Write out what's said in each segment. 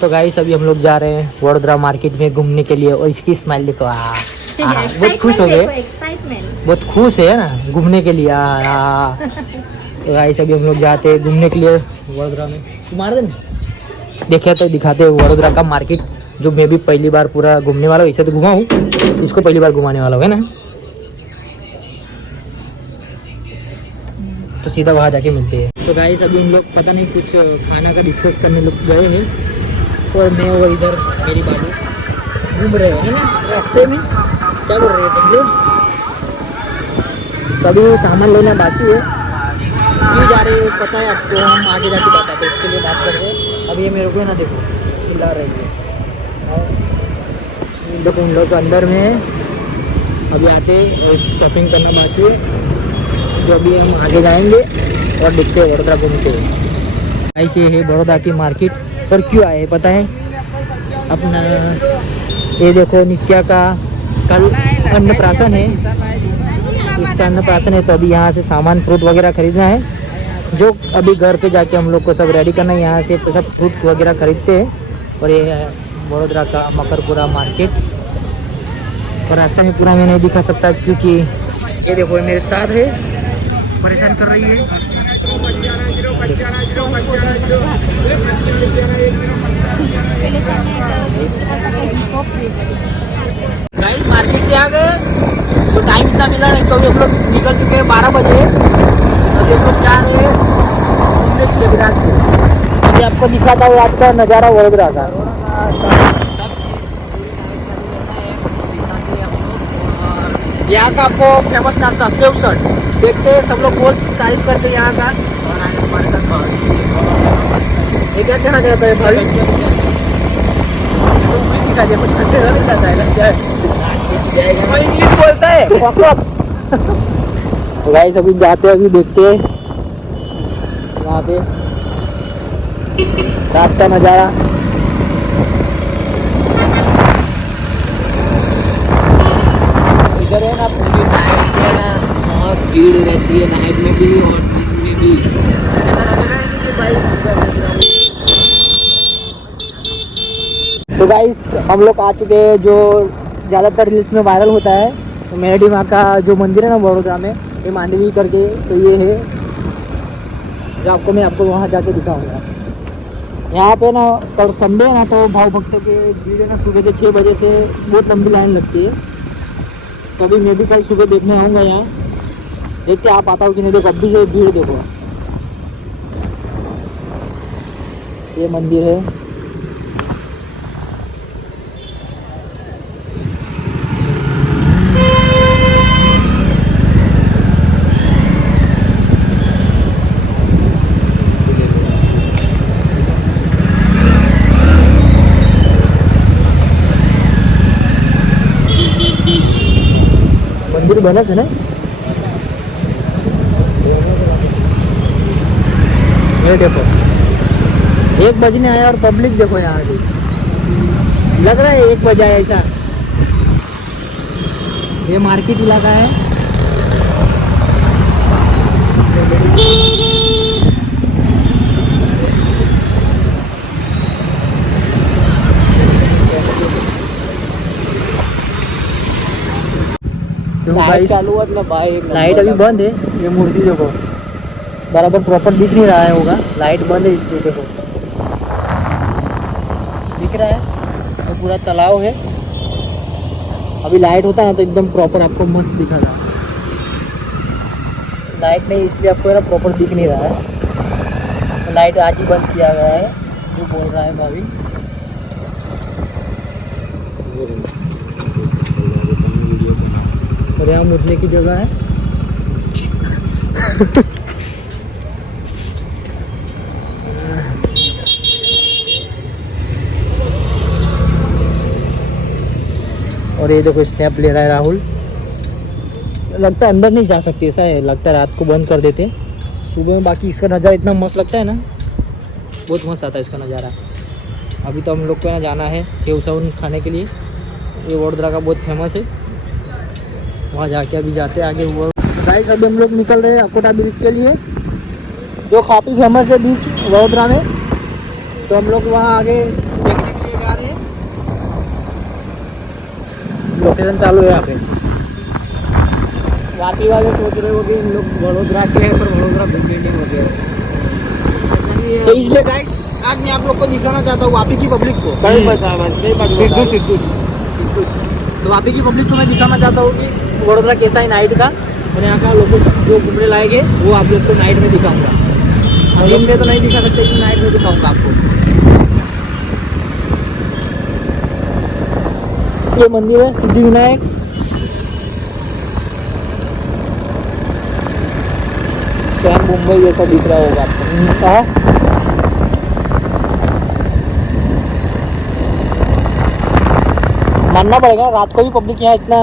तो गाइस अभी हम लोग जा रहे हैं वडोदरा मार्केट में घूमने के लिए और इसकी स्माइल देखो बहुत खुश हो गए, बहुत खुश है ना घूमने के लिए। तो गाइस अभी हम लोग जाते हैं घूमने के लिए वडोदरा में। तुम्हारे देखे तो दिखाते हैं वडोदरा का मार्केट, जो मैं भी पहली बार पूरा घूमने वाला हूँ। इसे तो घुमा हूँ, इसको पहली बार घुमाने वाला हूँ, है ना। तो सीधा वहाँ जाके मिलते हैं। तो गाइस अभी हम लोग पता नहीं कुछ खाना का डिस्कस करने लोग गए हैं और मैं और इधर मेरी बाबू घूम रहे हैं ना रास्ते में। क्या बोल रहे हो तुम लोग? तभी सामान लेना बाकी है, क्यों जा रहे हो पता है आपको, हम आगे जाके बताते हैं, इसके लिए बात कर रहे हैं। अब ये मेरे को ना देखो चिल्ला रही है, और देखो उन लोग अंदर में है, अभी आते और शॉपिंग करना बाकी है, जो अभी हम आगे जाएंगे और देखते हैं वडोदरा घूमते हैं। ऐसे है बड़ौदा की मार्केट। पर क्यों आए पता है अपना, ये देखो नित्या का कल अन्नप्राशन है, इसका अन्नप्राशन है, तो अभी यहाँ से सामान फ्रूट वगैरह खरीदना है, जो अभी घर पे जाके हम लोग को सब रेडी करना है। यहाँ से तो सब फ्रूट वगैरह खरीदते हैं। और ये है वडोदरा का मकरपुरा मार्केट। और रास्ते में पूरा मैं नहीं दिखा सकता क्योंकि ये देखो ये मेरे साथ है, परेशान कर रही है। गाइस मार्केट से आ गए तो टाइम इतना मिला नहीं, तो अभी हम लोग निकल चुके हैं 12 बजे। अभी हम लोग जा रहे हैं घूमने के लिए रात को। अभी आपको दिखाता हूँ रात का नज़ारा वडोदरा का। यहाँ का आपको फेमस नाश्ता सेव सर देखते हैं, सब लोग बहुत तारीफ करते हैं यहाँ का। ये क्या कहना चाहता है भाई? कुछ नहीं चाहता है, इंग्लिश बोलता है। तो गाइस अभी जाते हैं, अभी देखते हैं वहाँ पे रात का नज़ारा। इधर है ना पूरी नाइट है ना, बहुत भीड़ रहती है नाइट में भी और दिन में भी। ऐसा लगेगा कि भाई। तो गाइस हम लोग आ चुके हैं जो ज़्यादातर रील्स में वायरल होता है, तो मेरडी माँ का जो मंदिर है ना वडोदरा में, ये मांडवी करके, तो ये है जो मैं आपको वहाँ जाके दिखाऊंगा। यहाँ पे ना कल संडे है ना, तो भाव भक्तों के भीड़ है ना, सुबह से 6 बजे से बहुत लंबी लाइन लगती है। तो अभी मैं भी कल सुबह देखने आऊँगा यहाँ, देखते आप आता हो कि नहीं। देखो अब भी जो भीड़ देखो, ये मंदिर है। मंदिर बना है ना, ये देखो 1 बजने आया और पब्लिक देखो यहाँ की, लग रहा है 1 बजे आया ऐसा। ये मार्केट इलाका है। लाइट चालू है ना भाई, लाइट अभी बंद है। ये मूर्ति देखो बराबर प्रॉपर दिख नहीं रहा है होगा, लाइट बंद है इसलिए। देखो दिख रहा है, तो पूरा तालाब है। अभी लाइट होता है ना तो एकदम प्रॉपर आपको मस्त दिखा था, लाइट नहीं इसलिए आपको ना प्रॉपर दिख नहीं रहा है। तो लाइट आज ही बंद किया गया है, जो बोल रहा है भाभी। और यहाँ मुझने की जगह है। और ये देखो स्नैप ले रहा है राहुल। लगता है अंदर नहीं जा सकती, ऐसा है लगता है, रात को बंद कर देते सुबह में। बाकी इसका नज़ारा इतना मस्त लगता है ना, बहुत मस्त आता है इसका नज़ारा। अभी तो हम लोग को ना जाना है सेव सावन खाने के लिए, ये वडोदरा का बहुत फेमस है, वहाँ जाके अभी जाते हैं आगे। वो गाइस अभी हम लोग निकल रहे हैं अकोटा ब्रिज के लिए, जो काफ़ी फेमस है बीच वडोदरा में। तो हम लोग वहाँ आगे सेशन चालू है यहाँ पे। वापी वाले सोच रहे हो कि इन लोग वडोदरा के हैं, पर वडोदरा बिल्डिंग हो गया। तो इसलिए गाइस आज मैं आप लोग को दिखाना चाहता हूँ वापी की पब्लिक को। सिद्धू सिद्धू सिद्धू तो वापी की पब्लिक को मैं दिखाना चाहता हूँ कि वडोदरा कैसा है नाइट का, और यहाँ का लोग जो घूमने लायक है वो आप लोग को नाइट में दिखाऊंगा। दिन में तो नहीं दिखा सकते, लेकिन नाइट में दिखाऊंगा आपको। ये मंदिर है सिद्धि विनायक। शायद मुंबई जैसा दिख रहा होगा आपको। मानना पड़ेगा रात को भी पब्लिक यहाँ इतना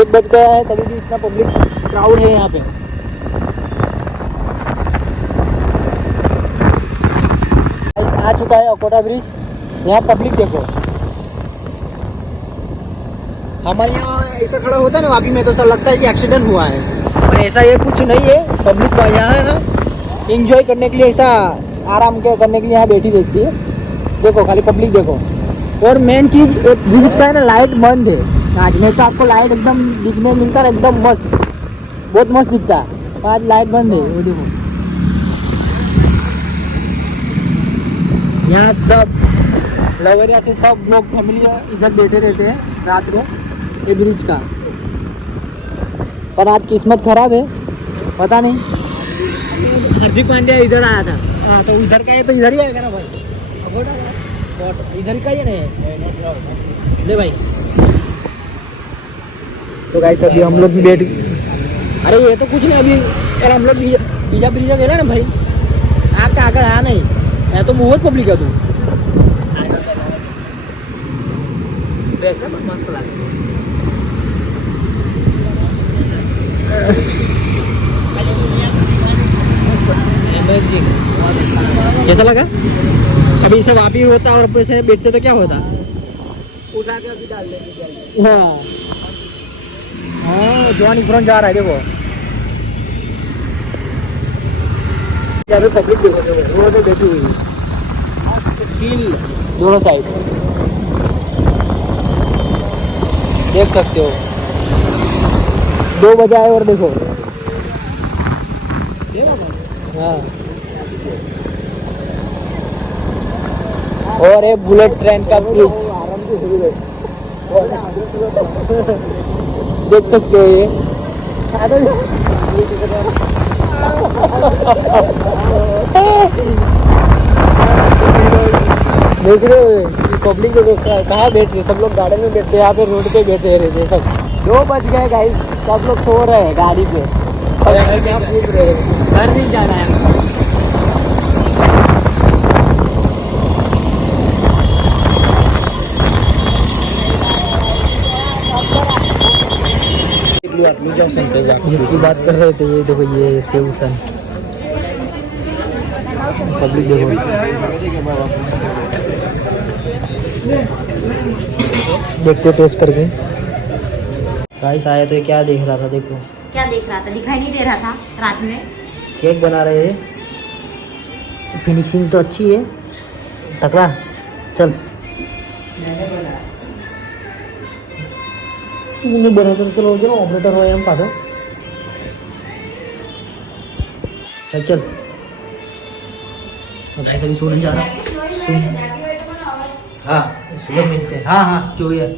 1 बज गया है तभी भी इतना पब्लिक क्राउड है यहाँ पे। आ चुका है अकोटा ब्रिज। यहाँ पब्लिक देखो, हमारे यहाँ ऐसा खड़ा होता है ना वापी में, तो सर लगता है कि एक्सीडेंट हुआ है, पर ऐसा ये कुछ नहीं है। पब्लिक यहाँ है ना एंजॉय करने के लिए, ऐसा आराम करने के लिए यहाँ बैठी रहती है। देखो खाली पब्लिक देखो। और मेन चीज ब्रिज का है ना लाइट बंद है आज, नहीं तो आपको लाइट एकदम दिखने मिलता है, एकदम मस्त, बहुत मस्त दिखता है। आज लाइट बंद है। वो देखो यहाँ सब लवरिया से सब लोग फैमिली इधर बैठे रहते हैं रात को ये ब्रिज का। पर आज किस्मत खराब है, पता नहीं। हार्दिक पांड्या इधर आया था। हाँ तो इधर का है तो इधर ही आएगा ना भाई, इधर का ही नहीं ले भाई। तो गाइस अभी हम लोग भी बैठ, अरे ये तो कुछ नहीं अभी यार, हम लोग बीजा ब्रिजा गया ना भाई, आकर आकर आया नहीं, मैं तो बहुत पब्लिक है। तू ड्रेस में मस्त लगा, कैसा लगा? अभी इसे वापी होता और पैसे बैठते तो क्या होता, उठा के अभी डाल देंगे। हाँ हाँ जवानी फ्रंट जा रहा है देखो। अभी पब्लिक देखो रोड पे बैठी हुई फील दोनों साइड देख सकते हो। 2 बजे आए और देखो। हाँ और ये बुलेट ट्रेन का ब्रिज देख सकते हो। ये देख रहे हो पब्लिक कहाँ बैठ रहे, सब लोग गार्डन में बैठते हैं, यहाँ पे रोड पे बैठे रहते सब। 2 बज गए गाइस, सब लोग सो रहे हैं गाड़ी पे, घर नहीं जाना है। जिसकी बात कर रहे थे ये देखो, ये सेवसन पब्लिक देखो। देखते टेस्ट करके। गाइस आया तो क्या देख रहा था, देखो क्या देख रहा था, दिखाई नहीं दे रहा था रात में। केक बना रहे हैं, फिनिशिंग तो अच्छी है, तकड़ा। चल बना कर चलो जाओ, ऑपरेटर हो हम पास। चल चल गाइस अभी सोने जा रहा। सुन हाँ सुबह मिलते हैं। हाँ हाँ जो है